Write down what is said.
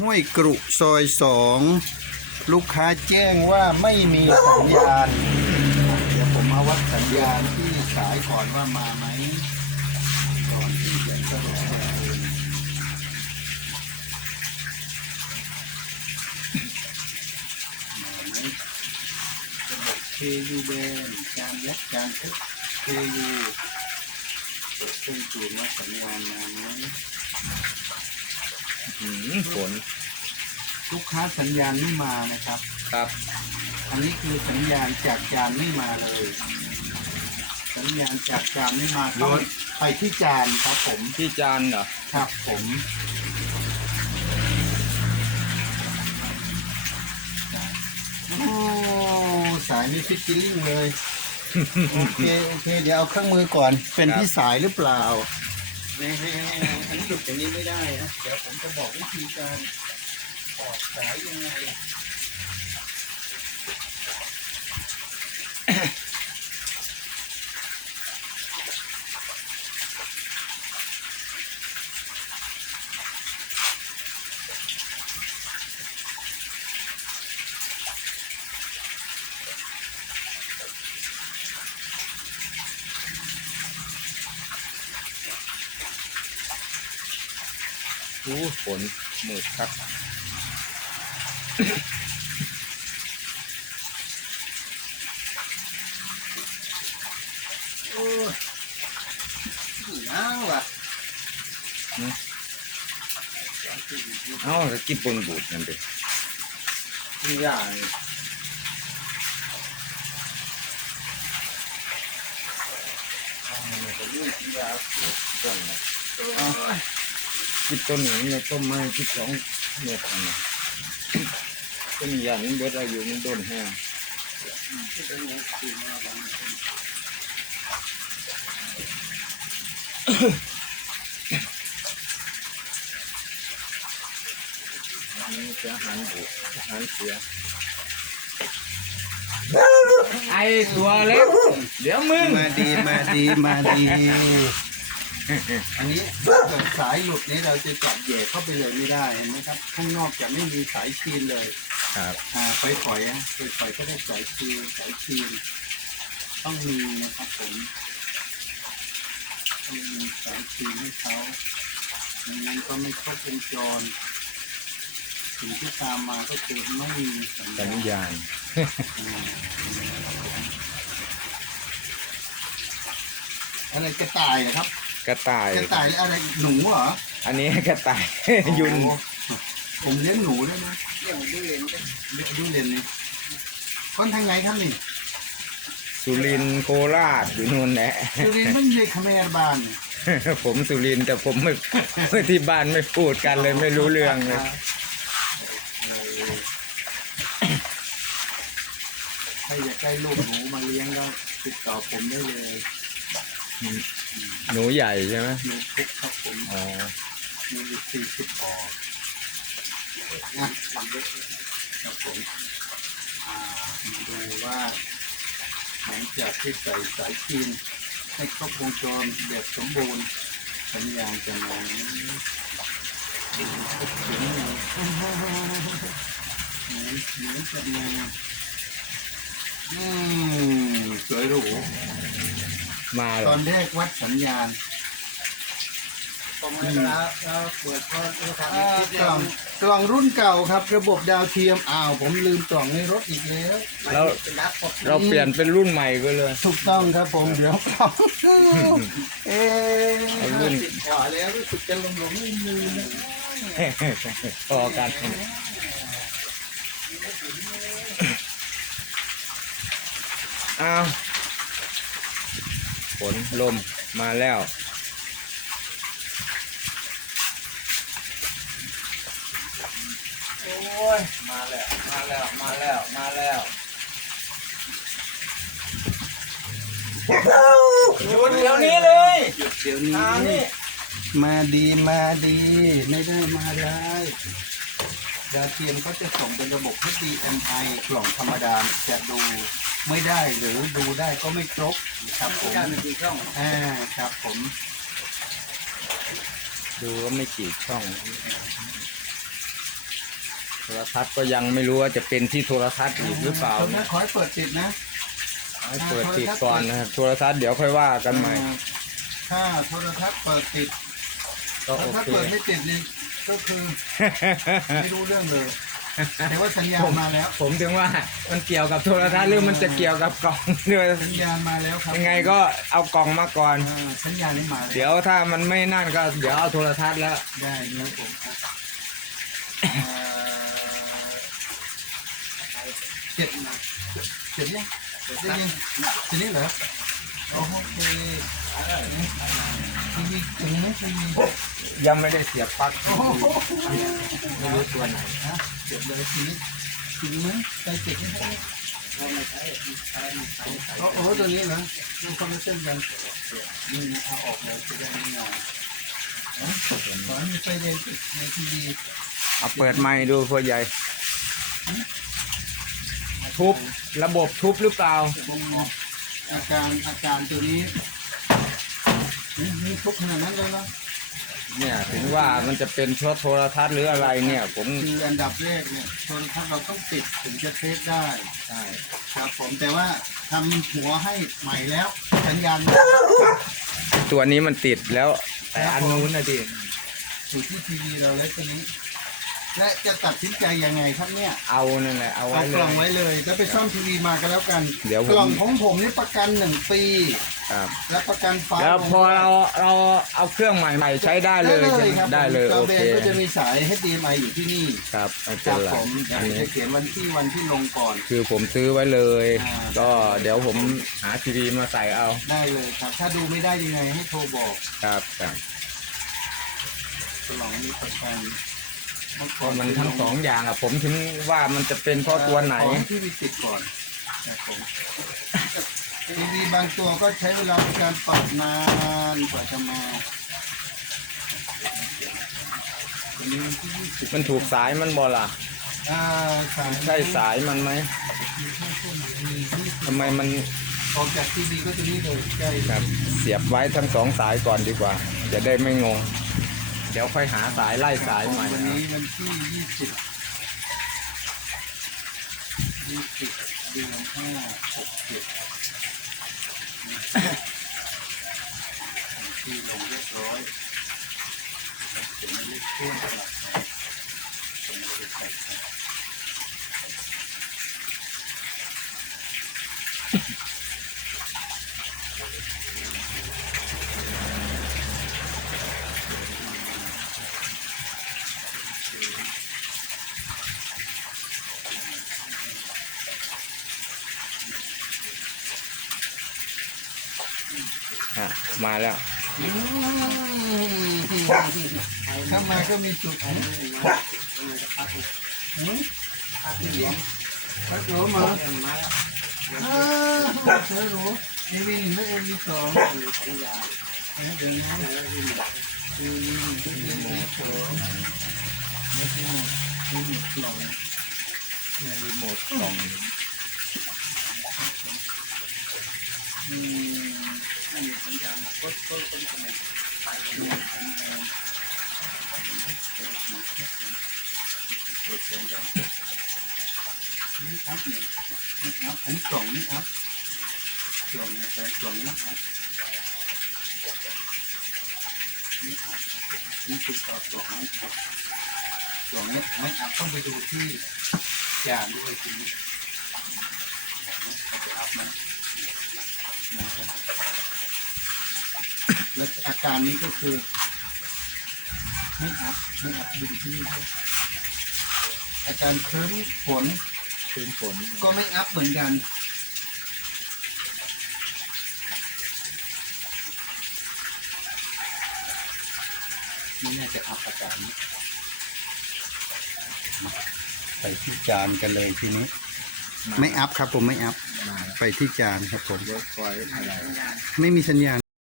ห้วยกรุซอยสองลูกค้าแจ้งว่าไม่มีสัญญาณ เดี๋ยวผมมาวัดสัญญาณที่สายก่อนว่ามาไหมก่อนที่จะสรุปเองมาไหมระบบ KU แบนการยัดการทึก KU เปิดเครื่องจูนว่าสัญญาณมาไหม หืมฝนลูกค้าสัญญาณไม่มานะครับ ครับ อันนี้คือสัญญาณจากจานไม่มาเลย สัญญาณจากจานไม่มาต้องไปที่จานครับผม ที่จานเหรอครับผมโอ้สายนี่ฟิตติ้งเลย โอเค โอเค เดี๋ยวเอาเครื่องมือก่อน เป็นครับที่สายหรือเปล่า แน่อันนี้หลุดอย่างนี้ไม่ได้นะ เดี๋ยวผมจะบอกวิธีการปอดสายยังไง อู้ฝนมืดครับโอ้ยหนาวอะเอ้าก็กินปนบูดนั่นดิทุกอย่างเป็นเรื่องที่ยาวต้นนะ กินต้นหนึ่งเนี่ยต้นไม้ที่สองเม็ดอันนะต้นอย่างนี้เบิดอายุมันต้นแห้งที่เป็นหัวคือมาบางคนอันนี้จะอาหารบูดอาหารเสียไอตัวเล็กเดี๋ยวมึง มาดีมาดีมาดี อันนี้ถ้าเกิดสายหลุดนี้เราจะจับแหย่เข้าไปเลยไม่ได้เห็นไหมครับข้างนอกจะไม่มีสายชีนเลยครับอ่าไฟฝอยอะไฟฝอยก็ได้สายชีนสายชีนต้องมีนะครับผมต้องมีสายชีนให้เขาไม่งั้นก็ไม่ครบวงจรสิ่งที่ตามมาก็คือไม่มีสัญสัญญาณญาณอะไรกระต่ายเหรอครับ กระต่าย กระต่ายอะไรหนูเหรออันนี้กระต่าย ยุนโอ้ผมเลี้ยงหนูได้ไหมเลี้ยงดูเรียนเลี้ยงดูเรียนนี่คนทางไหนครับนี่สุรินทร์โคราชอยู่นู่นแหละดูเรียนไม่ใช่ขแมรบานผมสุรินทร์แต่ผมไม่ ที่บ้านไม่พูดกันเลยไม่รู้เรื่องเลยถ้าอยากได้ลูกหนูมาเลี้ยงก็ติดต่อผมได้เลย หนูใหญ่ใช่ไหมหนูพุกครับผมอ๋อมีอยู่สี่สิบบ่อนะครับผมอ่ามาดูว่าหลังจากที่ใส่สายคีนให้ครบวงจรแบบสมบูรณ์สัญญาณจะมาดูครบถึงเลยเหมือนเหมือนจะมาอืมสวยหรู มาเหรตออนแรกวัดสัญญาณผมมาแล้วแล้วเปิดพอดูครับอ่ากล่องกล่องรุ่นเก่าครับ ระบบดาวเทียมอ้าวผมลืมกล่องในรถอีกแล้ว แล้วเป็นรับผมเราเปลี่ยนเป็นรุ่นใหม่ก็เลย ถูกต้องครับผมเดี๋ยวกล่องเอ๊ะเอารุ่นสิบกว่าแล้วรู้สึกจะหลงหลงลืมลืมนะพอกันอ้าว ฝนลมมาแล้ว โอ้ย มาแล้ว มาแล้ว มาแล้ว มาแล้วหยุดเดี๋ยวนี้เลยหยุดเดี๋ยวนี้ตามนี่ มาดีมาดี ไม่ได้มาได้ายดาวเทียมเขาจะส่งเป็นระบบ HDMI กล่องธรรมดาจะดู ไม่ได้หรือดูได้ก็ไม่ครบครับผมการเป็นกี่ช่องอ่าครับผม ดูว่าไม่กี่ช่องโทรทัศน์ก็ยังไม่รู้ว่าจะเป็นที่โทรทัศน์อีกหรือเปล่าตอนนี้นะขอให้เปิดติดนะให้เปิดติดก่อนนะครับโทรทัศน์เดี๋ยวค่อยว่ากันใหม่ ถ้าโทรทัศน์เปิดติดก็แล้วโอถ้าเคเปิดไม่ติดนี่ก็คือไม่รู้เรื่องเลย แต่ว่าสัญญาณมาแล้วผมถึงว่ามันเกี่ยวกับโทรทัศน์หรือมันจะเกี่ยวกับกล่องด้วยสัญญาณมาแล้วครับยังไงก็เอากล่องมาก่อน อ่าสัญญาณนี้มาแล้วเดี๋ยวถ้ามันไม่นั่นก็เดี๋ยวเอาโทรทัศน์แล้ว ได้ครับผมอ่าเจ็ดนะเจ็ดยังได้ยังเจ็ดนี่เหรอโอ้โห ยังไม่ได้เสียบปลั๊กไม่รู้ตัวไหนฮะเจ็ดเลยทีนี้ถึงไหมไปเจ็ดนี่ได้ไหมโอ้โหตัวนี้เหรอดูคอมพิวเตอร์กันนี่นะเอาออกเลยจะได้ไม่นานขอให้ไฟแดงติดในทีวีเอาเปิดไมค์ดูพ่อใหญ่ ทุบ ระบบทุบหรือเปล่า อาการอาการตัวนี้ มีทุกขนาดนั้นเลยเหรอเนี่ยถึงว่ามันจะเป็นเพราะโทรทัศน์หรืออะไรเนี่ย ผมคืออันดับแรกเนี่ยโทรทัศน์เราต้องติดถึงจะเทสได้ใช่ครับผมแต่ว่าทำหัวให้ใหม่แล้วสัญญาณตัวนี้มันติดแล้วแต่อันนู้นนะดิอยู่ที่ทีวีเราแล้วตัวนี้ และจะตัดสินใจยังไงครับเนี่ย เอานั่นแหละเอาเอาไว้เลกล่องย ไว้เลย แล้วไปซ่อมทีวีมากันแล้วกันเดี๋ยวผม กล่องของผมนี่ประกันหนึ่งปี ครับและประกันไฟแล้วพอเราเราเอาเครื่องใหม่ๆใช้ได้เลยใช่ไหมครับได้เลยจโอเบเคนก็จะมีสาย HDMI อยู่ที่นี่ครับไม่คเป็นรับไรผมอันนี้จะเขียนวันที่วันที่ลงก่อน คือผมซื้อไว้เลย อ่า ก็เดี๋ยวผมหาทีวีมาใส่เอาได้เลยครับ ถ้าดูไม่ได้ยังไงให้โทรบอกครับครับกล่องมีประกันเมื่อเพก่อราะมันทั้งสองอย่างอะผมถึงว่ามันจะเป็นเพราะตัวไหน ขอให้ที่วีติดก่อนนะครับผม ทีวีบางตัวก็ใช้เวลาในการปรับนานกว่าจะมาวันนี้วันที่ยี่สิบมันถูกสายมันบอล่ะอ่าสายใช่สายมันไหมมีที่ทำไมมันออกจากทีวีก็ตัวนี้เลยใกล้ครับเสียบไว้ทั้งสองสายก่อนดีกว่า จะได้ไม่งง เดี๋ยวค่อยหาสายไล่สายใหม่วันนะนี้วันที่ยี่สิบยี่สิบเดือนห้าหกเจ็ด ที่ลงเรียบร้อยเขียนเลขเครื่องสลับไปส่งบริษัท มาแล้วข้ามาก็มีจุดอืมอืมพัดหลมาอ้าวเสือหนูมีวีหนึ่งไม่เอ็มมีสองสัญญาเดี๋ยวนะมีวีหนึ่งไม่เอ็มมีสองไม่ใช่หมดมีหมดกล่องรีโมทกล่องอืม อันนี้สัญญาณก็ก็ก็จะเป็นไปเลยสัญญาณเปิดเสียงก่อนนี่อัพเนี่ยนี่อัพอันนี้กล่องนี่อัพกล่องนะแต่กล่องนี่อัพนี่อัพนี่คือต่อกล่องไม่อัพกล่องนี้ไม่อัพต้องไปดูที่จานด้วยทีนี้จะอัพนะครับ แล้วอาการนี้ก็คือไม่อัพไม่อัพดูที่นี่ด้วยอาการเคลิ้มฝนคืนฝนก็ไม่อัพเหมือนกันนี่น่าจะอัพอาการนี้มาไปที่จานกันเลยทีนี้ ไม่อัพครับผมไม่อัพ ไปที่จานครับผมยกไว้อะไร ไม่มีสัญญาณ